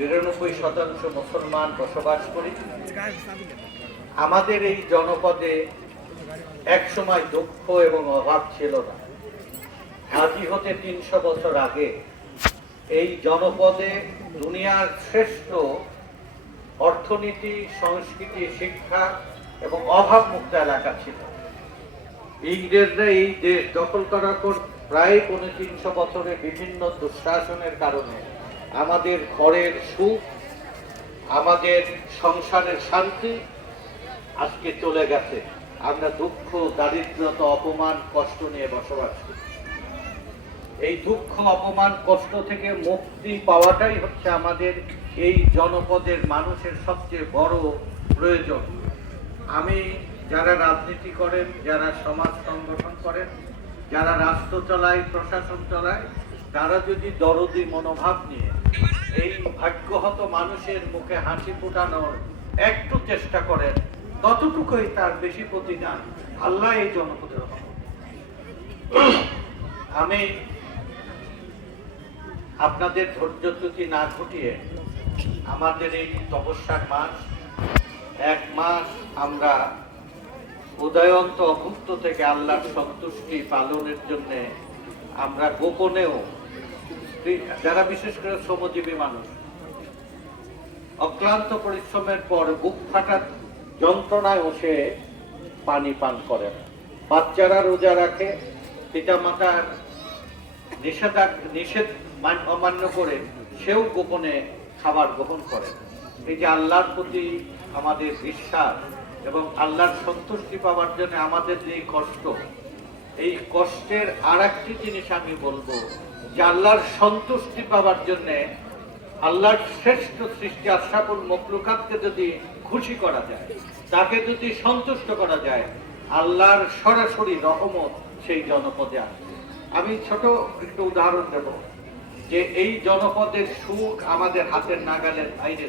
92% মুসলমান বসবাস করি। আমাদের এই জনপদে একসময় দুঃখ এবং অভাব ছিল না। আজই হতে 300 বছর আগে এই জনপদে দুনিয়ার শ্রেষ্ঠ অর্থনীতি, সংস্কৃতি, শিক্ষা এবং অভাব মুক্ত এলাকা ছিল। ইংরেজরা এই দেশ দখল করার পর প্রায় 350 বছরে বিভিন্ন দুঃশাসনের কারণে আমাদের ঘরের সুখ, আমাদের সংসারের শান্তি আজকে চলে গেছে। আমরা দুঃখ, দারিদ্রতা, অপমান, কষ্ট নিয়ে বসবাস করি। এই দুঃখ, অপমান, কষ্ট থেকে মুক্তি পাওয়াটাই হচ্ছে আমাদের এই জনপদের মানুষের সবচেয়ে বড় প্রয়োজন। আমি যারা রাজনীতি করেন, যারা সমাজ সংগঠন করেন, যারা রাষ্ট্র চালায়, প্রশাসন চালায়, তারা যদি দরদি মনোভাব নিয়ে এই ভাগ্যহত মানুষের মুখে হাসি ফোটানোর একটু চেষ্টা করেন, ততটুকুই তার বেশি প্রতিদান আল্লাহ এই জনপদের। আমি আপনাদের ধৈর্যচ্যুতি না ঘটিয়ে আমাদের এই তপস্যার মাস, 1 মাস আমরা উদয়ন্ত অভুক্ত থেকে আল্লাহর সন্তুষ্টি পালনের জন্য আমরা গোপনেও, যারা বিশেষ করে শ্রমজীবী মানুষ অক্লান্ত পরিশ্রমের পর বুক ফাটার যন্ত্রণায় সে পানি পান করে না। বাচ্চারা রোজা রাখে, পিতামাতার নিষেধ অমান্য করে সেও গোপনে খাবার গ্রহণ করে। এই যে আল্লাহর প্রতি আমাদের বিশ্বাস এবং আল্লাহর সন্তুষ্টি পাওয়ার জন্য আমাদের যে কষ্ট, এই কষ্টের আর একটি জিনিস আমি বলবো যে আল্লাহর সন্তুষ্টি পাওয়ার জন্য আল্লাহর শ্রেষ্ঠ সৃষ্টি আশরাফুল মখলুকাতকে যদি খুশি করা যায়, তাকে যদি সন্তুষ্ট করা যায়, আল্লাহর সরাসরি রহমত সেই জনপদে আসবে। আমি ছোট একটু উদাহরণ দেব যে এই জনপদের সুখ আমাদের হাতের নাগালের বাইরে।